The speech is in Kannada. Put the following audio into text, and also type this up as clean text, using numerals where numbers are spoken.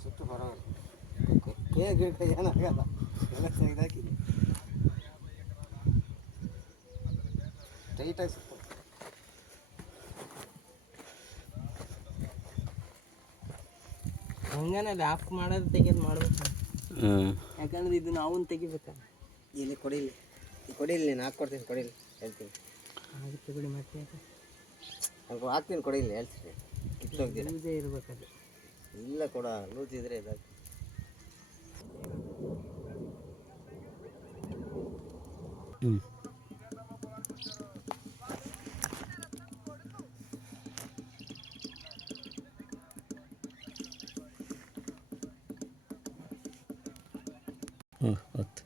ಸುತ್ತು ಬರೋಲ್ಲ ಕೇ ಗಿಡ ಏನಾಗಲ್ಲ ಎಲ್ಲ ತೆಗೆದಾಕಿದೆ ಟೈಟಾಗಿ ಸುತ್ತ ಹಂಗನಲ್ಲಿ ಆಫ್ ಮಾಡೋದು ತೆಗೆದು ಮಾಡ್ಬೇಕು ಯಾಕಂದ್ರೆ ಇದು ನಾವು ತೆಗಿಬೇಕಲ್ಲ ಇಲ್ಲಿ ಕೊಡಿಲಿ ಕೊಡಿಲಿ ನೀನು ಹಾಕ್ಕೊಡ್ತೀನಿ ಕೊಡಿಲಿ ಹೇಳ್ತೀನಿ ಆಗುತ್ತೆ ಬಿಡಿ ಮತ್ತೆ ಅದು ಹಾಕ್ತೀನಿ ಕೊಡಿಲಿ ಹೇಳ್ತೀನಿ ಕಿತ್ತೋಗ್ತೀರ ಲೂಸೇ ಇರ್ಬೇಕದು ಇಲ್ಲ ಕೊಡ ಲೂಸ್ ಇದ್ರೆ ಇದಾಗ ಹತ್ತು